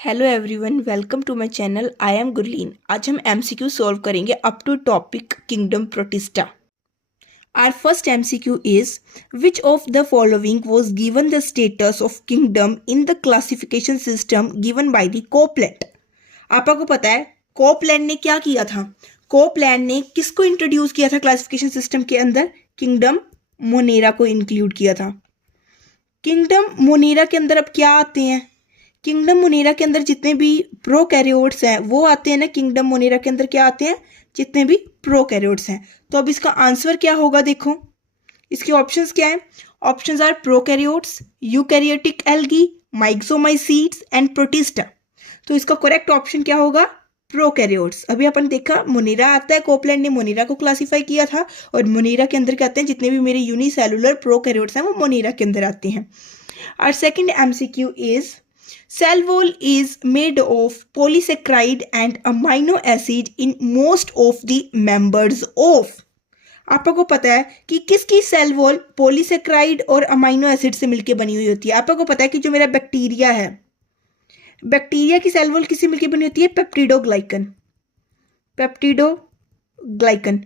Hello everyone, welcome to my channel. I am Gurleen. आज हम MCQ solve करेंगे up to topic kingdom Protista. Our first MCQ is which of the following was given the status of kingdom in the classification system given by the Copeland. आपको पता है Copeland ने क्या किया था? कोपलैंड ने किसको इंट्रोड्यूस किया था क्लासिफिकेशन सिस्टम के अंदर? किंगडम मोनेरा को इंक्लूड किया था। किंगडम मोनेरा के अंदर अब क्या आते हैं? किंगडम मोनेरा के अंदर जितने भी प्रोकैरियोट्स हैं वो आते हैं ना। किंगडम मोनेरा के अंदर क्या आते हैं? जितने भी प्रोकैरियोट्स हैं। तो अब इसका आंसर क्या होगा? देखो इसके ऑप्शंस क्या हैं। Options are prokaryotes, eukaryotic algae, myxomycetes and Protista. तो इसका करेक्ट ऑप्शन क्या होगा? प्रोकैरियोट्स। अभी अपन देखा मोनेरा आता है, कोपलैंड ने मोनेरा को क्लासिफाई किया था और मोनेरा के अंदर क्या आते हैं? जितने भी मेरे यूनिसेलुलर प्रोकैरियोट्स हैं वो मोनेरा के अंदर आते हैं। और second MCQ is cell wall is made of polysaccharide and amino acid in most of the members of। आपको पता है कि किसकी सेल वॉल पॉलीसेक्राइड और अमाइनो एसिड से मिलकर बनी हुई होती है? आपको पता है कि जो मेरा बैक्टीरिया है, बैक्टीरिया की सेल वॉल किससे मिलकर बनी होती है? पेप्टिडोग्लाइकन। पेप्टिडोग्लाइकन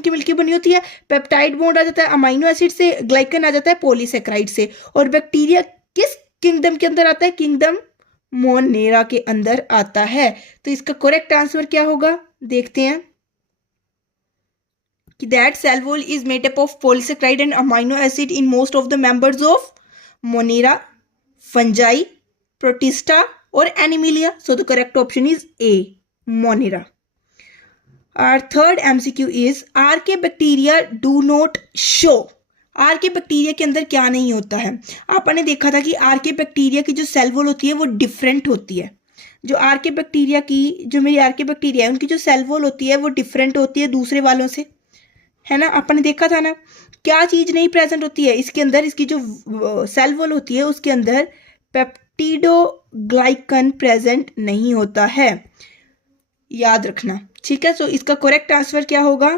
की मिलकर बनी होती है। पेप्टाइड बॉन्ड आ जाता है अमाइनो एसिड से, ग्लाइकन आ जाता है पॉलीसेक्राइड से। और बैक्टीरिया किस किंगडम के अंदर आता है? किंगडम मोनेरा के अंदर आता है। तो इसका करेक्ट आंसर क्या होगा? देखते हैं कि that cell wall is made up of polysaccharide and amino acid in most of the members of Monera, fungi, Protista और Animalia. So the correct option is A, Monera. Our third MCQ is archaebacteria do not show. Archaebacteria के अंदर क्या नहीं होता है? आपने देखा था कि आर के बैक्टीरिया की जो सेल वॉल होती है वो डिफरेंट होती है। जो आर के बैक्टीरिया की, जो मेरी आर के बैक्टीरिया है उनकी जो सेल वॉल होती है वो डिफरेंट होती है दूसरे वालों से, है ना। आपने देखा था ना। क्या चीज़ नहीं प्रेजेंट होती है इसके अंदर? इसकी जो सेल वॉल होती है उसके अंदर पेप्टिडोग्लाइकन प्रेजेंट नहीं होता है, याद रखना, ठीक है। सो इसका करेक्ट आंसर क्या होगा?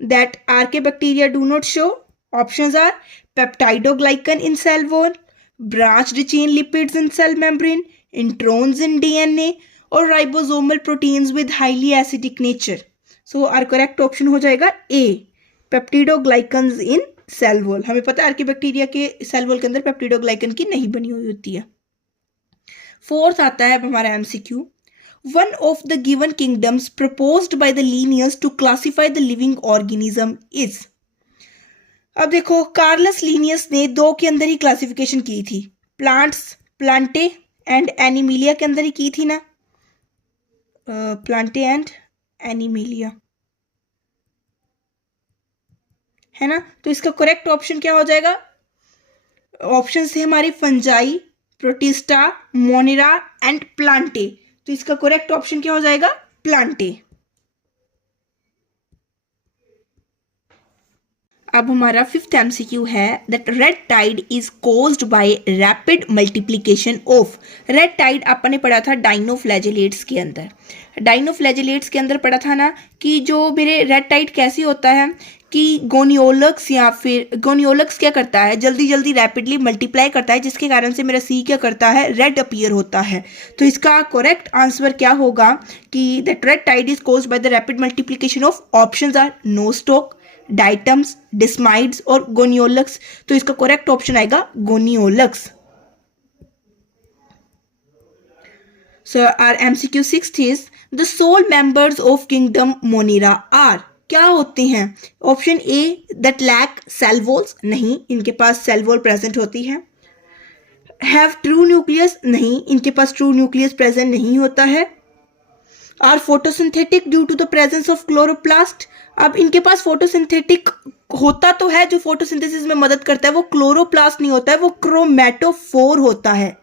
That archaebacteria do not show. Options are peptidoglycan in cell wall, branched chain lipids in cell membrane, introns in DNA और ribosomal proteins with highly acidic nature. So our correct option हो जाएगा A, peptidoglycans in cell wall. हमें पता है are के bacteria के cell wall के अंदर पेप्टिडोग्लाइकन की नहीं बनी हुई होती है। फोर्थ आता है अब हमारा MCQ. One of the given kingdoms proposed by the Linnaeus to classify the living organism is। अब देखो कार्लस लीनियस ने दो के अंदर ही क्लासिफिकेशन की थी, प्लांट्स, प्लांटे एंड एनिमिलिया के अंदर ही की थी ना। प्लांटे एंड एनिमिलिया, है ना। तो इसका करेक्ट ऑप्शन क्या हो जाएगा? ऑप्शन से हमारी fungi, protista, Monera and Plantae. तो इसका करेक्ट ऑप्शन क्या हो जाएगा? प्लांटे। अब हमारा फिफ्थ एमसीक्यू है that red tide is caused by rapid multiplication of. Red tide आपने पढ़ा था डाइनोफ्लैजेलेट्स के अंदर। डाइनोफ्लैजेलेट्स के अंदर पढ़ा था ना कि जो मेरे रेड टाइड कैसे होता है कि गोनियोलक्स या फिर गोनियोलक्स क्या करता है? जल्दी जल्दी रैपिडली मल्टीप्लाई करता है, जिसके कारण से मेरा सी क्या करता है? रेड अपीयर होता है। तो इसका करेक्ट आंसर क्या होगा कि that red tide is caused by the rapid multiplication of. Options are Nostoc, diatoms, desmids और गोनियोलक्स। तो इसका करेक्ट ऑप्शन आएगा Gonyaulax. So our MCQ sixth is the sole members of kingdom Monera are. क्या होते हैं? Option A that lack cell walls, नहीं, इनके पास cell wall present होती है। हैव ट्रू न्यूक्लियस, नहीं, इनके पास ट्रू न्यूक्लियस प्रेजेंट नहीं होता है। Are photosynthetic due to the presence of chloroplast. अब इनके पास फोटोसिंथेटिक होता तो है, जो फोटोसिंथेसिस में मदद करता है वो क्लोरोप्लास्ट नहीं होता है, वो क्रोमैटोफोर होता है।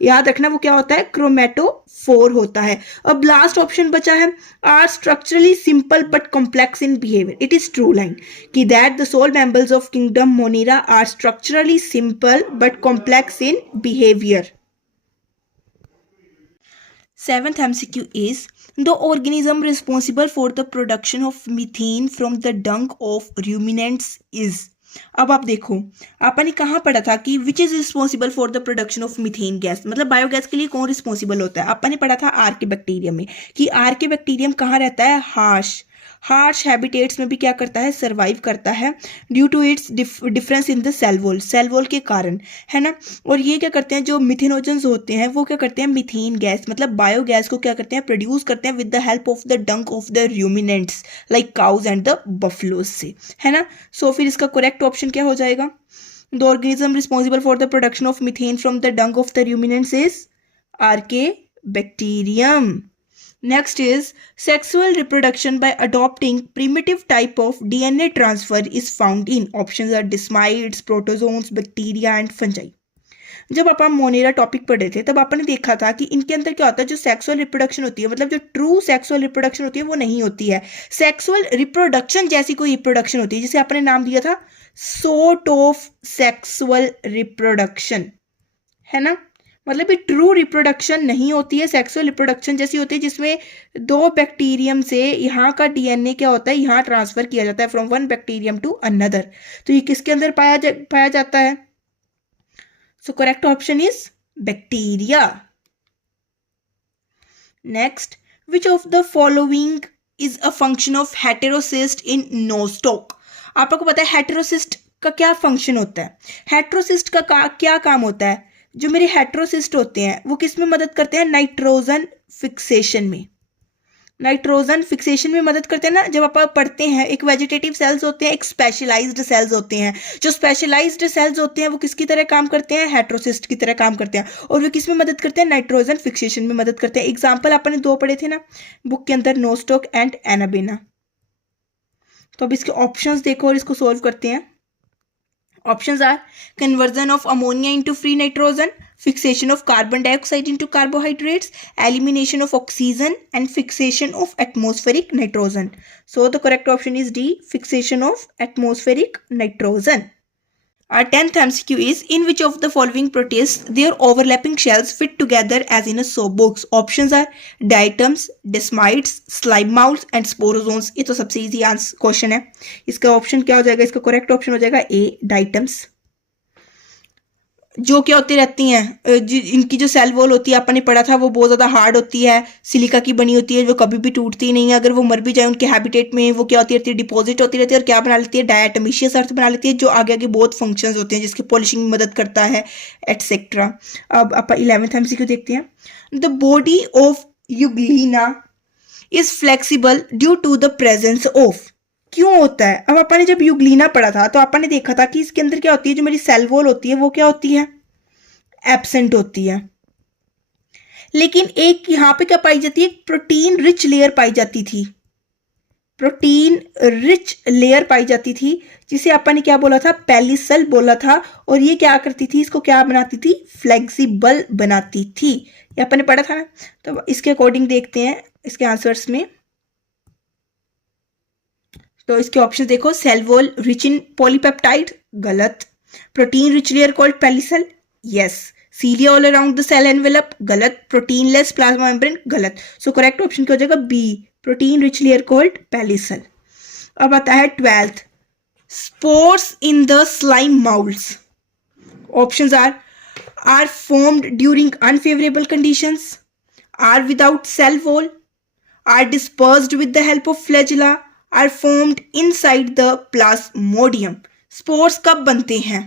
याद रखना वो क्या होता है? क्रोमैटोफोर होता है। अब लास्ट ऑप्शन बचा है are structurally simple but complex in behaviour. It is true line कि that the sole members of kingdom Monera are structurally simple but complex in behaviour. Seventh MCQ is the organism responsible for the production of methane from the dung of ruminants is। अब आप देखो, आपने कहाँ पढ़ा था कि which is responsible for the production of methane gas, मतलब biogas के लिए कौन रिस्पॉन्सिबल होता है। आपने पढ़ा था आर्किबैक्टीरियम में कि आर्किबैक्टीरियम कहाँ रहता है, हार्श हैबिटेट्स में भी क्या करता है, सर्वाइव करता है due to its difference in the cell wall के कारण, है ना। और ये क्या करते हैं, जो मिथेनोजेंस होते हैं वो क्या करते हैं, मीथेन गैस मतलब बायोगैस को क्या करते हैं, प्रोड्यूस करते हैं with the help of the dung of the ruminants like cows and the buffaloes से, है ना। सो फिर इसका करेक्ट ऑप्शन क्या हो जाएगा, the organism responsible for the production of methane from the dung of the ruminants is archaebacterium. Next is sexual reproduction by adopting primitive type of DNA transfer is found in. Options are desmides, protozoans, bacteria and fungi. जब अपन Monera topic पढ़ रहे थे तब आपने देखा था कि इनके अंदर क्या होता है, जो सेक्सुअल रिप्रोडक्शन होती है, मतलब जो ट्रू सेक्सुअल रिप्रोडक्शन होती है वो नहीं होती है। सेक्सुअल रिप्रोडक्शन जैसी कोई रिप्रोडक्शन होती है जिसे आपने नाम दिया था सोर्ट ऑफ सेक्सुअल रिप्रोडक्शन, है ना। मतलब ये ट्रू रिप्रोडक्शन नहीं होती है, सेक्सुअल रिप्रोडक्शन जैसी होती है जिसमें दो बैक्टीरियम से यहाँ का डीएनए क्या होता है, यहाँ ट्रांसफर किया जाता है from one bacterium to another. तो ये किसके अंदर पाया जाता है, so correct option is bacteria. Next, which of the following is a function of heterocyst in Nostoc. आपको पता है हेटेरोसिस्ट का क्या फंक्शन होता है, हेटेरोसिस्ट का क्या काम होता है, जो मेरे हेटेरोसिस्ट होते हैं वो किस में मदद करते हैं, नाइट्रोजन फिक्सेशन में, नाइट्रोजन फिक्सेशन में मदद करते हैं ना। जब आप पढ़ते हैं एक वेजिटेटिव सेल्स होते हैं, एक स्पेशलाइज्ड सेल्स होते हैं, जो स्पेशलाइज्ड सेल्स होते हैं वो किसकी तरह काम करते हैं, हेटेरोसिस्ट की तरह काम करते हैं, और वो किस में मदद करते हैं, नाइट्रोजन फिक्सेशन में मदद करते हैं. एग्जाम्पल आपने दो पढ़े थे ना बुक के अंदर, नोस्टॉक एंड एनाबेना. तो अब इसके ऑप्शंस देखो और इसको सोल्व करते हैं. Options are conversion of ammonia into free nitrogen, fixation of carbon dioxide into carbohydrates, elimination of oxygen, and fixation of atmospheric nitrogen. So the correct option is D, fixation of atmospheric nitrogen. Our 10th MCQ is, in which of the following protists their overlapping shells fit together as in a soap box. Options are diatoms, desmides, slime molds and sporozoans. ये तो सबसे easy question है. इसका option क्या हो जाएगा, इसका correct option हो जाएगा ए, डाइटम्स. जो क्या होती रहती हैं, इनकी जो सेल वॉल होती है आपने पढ़ा था वो बहुत ज़्यादा हार्ड होती है, सिलिका की बनी होती है, वो कभी भी टूटती नहीं है. अगर वो मर भी जाए उनके हैबिटेट में वो क्या होती रहती है, डिपॉजिट होती रहती है और क्या बना लेती है, डायटोमिशियस अर्थ बना लेती है, जो आगे आगे बहुत फंक्शंस होते हैं जिसके पॉलिशिंग में मदद करता है एटसेट्रा. अब आप 11th MCQ देखते हैं. The body of Euglena is flexible due to the presence of. क्यों होता है, अब आपने जब यूग्लिना पढ़ा था तो आपने देखा था कि इसके अंदर क्या होती है, जो मेरी सेल वॉल होती है वो क्या होती है, एब्सेंट होती है. लेकिन एक यहां पे क्या पाई जाती है, प्रोटीन रिच लेयर पाई जाती थी, प्रोटीन रिच लेयर पाई जाती थी जिसे आपने क्या बोला था, पेलिसल बोला था. और ये क्या करती थी, इसको क्या बनाती थी, फ्लेक्सिबल बनाती थी. ये आपने पढ़ा था ना. तो इसके अकॉर्डिंग देखते हैं इसके आंसर्स में. तो इसके ऑप्शन देखो, cell wall rich in polypeptide, गलत. Protein rich layer called pellicle, yes. Cilia all around the cell envelope, गलत. प्रोटीन लेस प्लाज्मा मेम्ब्रेन, गलत. सो करेक्ट ऑप्शन क्या हो जाएगा, B, protein rich layer called pellicle. अब आता है 12th, spores in the slime moulds. Options are formed during unfavorable conditions, are without cell wall, are dispersed with the help of flagella, are formed inside the plasmodium. Spores कब बनते हैं,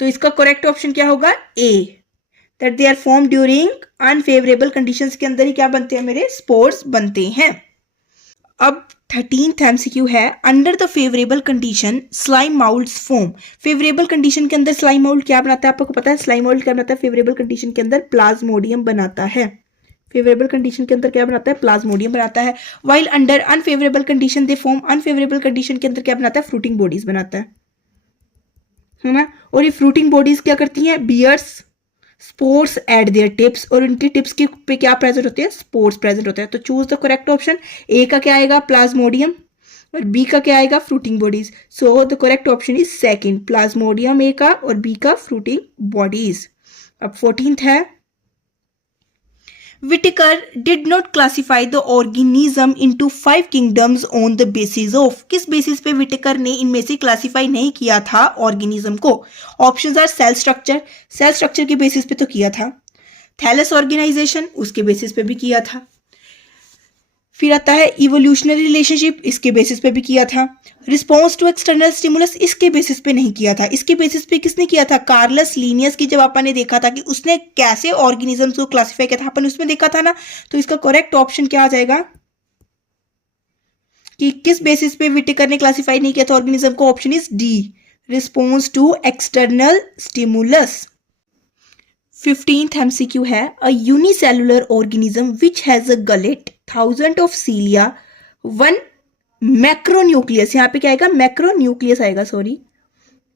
तो इसका correct option क्या होगा, A, that they are form during unfavourable conditions के अंदर ही क्या बनते हैं, मेरे स्पोर्स बनते हैं. अब 13th MCQ है, under the favourable condition slime माउल्ड्स form. Favourable condition के अंदर स्लाइम माउल्ड क्या बनाता है, आपको पता है स्लाइम माउल्ड क्या बनाता है, फेवरेबल कंडीशन के अंदर प्लाज्मोडियम बनाता है. फेवरेबल कंडीशन के अंदर क्या बनाता है, प्लाज्मोडियम बनाता है. While under unfavourable condition they form, unfavourable condition के अंदर क्या बनाता है, फ्रूटिंग बॉडीज बनाता है ना. और ये फ्रूटिंग बॉडीज क्या करती हैं, bears spores at their tips, और उनकी टिप्स के पे क्या प्रेजेंट होते हैं, स्पोर्स प्रेजेंट होते हैं. तो choose the correct option. A का क्या आएगा, प्लाज्मोडियम, और बी का क्या आएगा, fruiting bodies. So the correct option is second, plasmodium A का और बी का फ्रूटिंग बॉडीज. अब 14th है, Whittaker did not classify the organism into 5 kingdoms on the basis of, किस बेसिस पे विटेकर ने इनमें से क्लासिफाई नहीं किया था ऑर्गेनिज्म को? Options are cell structure, cell structure के बेसिस पे तो किया था, थैलस ऑर्गेनाइजेशन उसके बेसिस पे भी किया था, फिर आता है इवोल्यूशनरी रिलेशनशिप, इसके बेसिस पे भी किया था, रिस्पॉन्स टू एक्सटर्नल स्टिमुलस इसके बेसिस पे नहीं किया था। इसके बेसिस पे किसने किया था? कार्लस लिनियस की, जब अपन ने देखा था कि उसने कैसे ऑर्गेनिजम्स को क्लासिफाई किया था, अपन उसमें देखा था ना। तो इसका करेक्ट ऑप्शन क्या आ जाएगा कि किस बेसिस पे विटेकर ने क्लासिफाई नहीं किया था ऑर्गेनिज्म को? Option is D, response to external stimulus. 15th MCQ है, a unicellular organism which has a gullet, 1000 of cilia, 1 macronucleus, यहाँ पे क्या आएगा? मैक्रोन्यूक्लियस आएगा, sorry,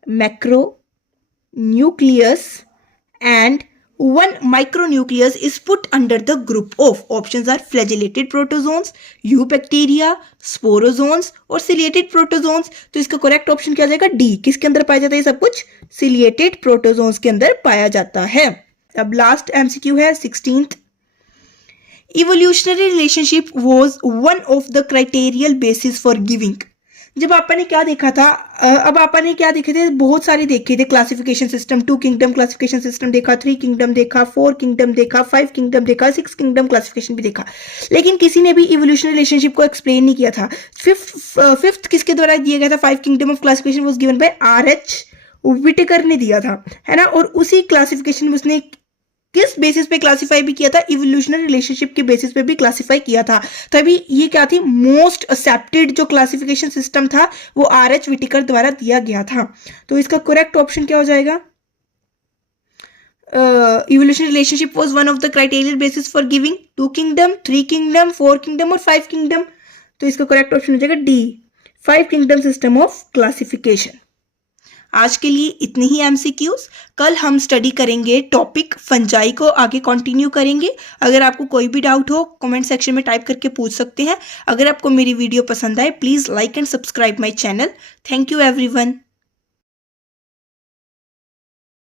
macronucleus and 1 micronucleus is put under the group of, options are flagellated protozoans, eubacteria, sporozoans और ciliated protozoans। तो इसका correct option क्या आ जाएगा? डी। किसके अंदर पाया जाता है ये सब कुछ? ciliated protozoans के अंदर पाया जाता है। अब लास्ट एमसीक्यू है 16th, evolutionary relationship was one of the criterial basis for giving. जब आपने ने क्या देखा था, अब आपने ने क्या देखे थे? बहुत सारे देखे थे classification system, 2 kingdom classification system देखा, 3 किंगडम देखा, 4 किंगडम देखा, 5 किंगडम देखा, 6 किंगडम क्लासिफिकेशन भी देखा, लेकिन किसी ने भी इवोल्यूशनरी रिलेशनशिप को एक्सप्लेन नहीं किया था। फिफ्थ किसके द्वारा दिया गया था? 5 kingdom of classification was given by R.H. Whittaker ने दिया था, है ना। और उसी क्लासिफिकेशन में उसने किस बेसिस पे क्लासिफाई भी किया था? इवोल्यूशनरी रिलेशनशिप के बेसिस पे भी क्लासिफाई किया था। तभी ये क्या थी? मोस्ट एक्सेप्टेड जो क्लासिफिकेशन सिस्टम था वो R.H. विटेकर द्वारा दिया गया था। तो इसका करेक्ट ऑप्शन क्या हो जाएगा? Evolutionary relationship was one of the criterial basis for giving 2 kingdom, 3 kingdom, 4 kingdom और 5 किंगडम। तो इसका करेक्ट ऑप्शन हो जाएगा D, 5 kingdom system of classification. आज के लिए इतने ही एमसीक्यूज। कल हम स्टडी करेंगे टॉपिक फंजाई को, आगे कंटिन्यू करेंगे। अगर आपको कोई भी डाउट हो कमेंट सेक्शन में टाइप करके पूछ सकते हैं। अगर आपको मेरी वीडियो पसंद आए please like and subscribe my channel. Thank you everyone.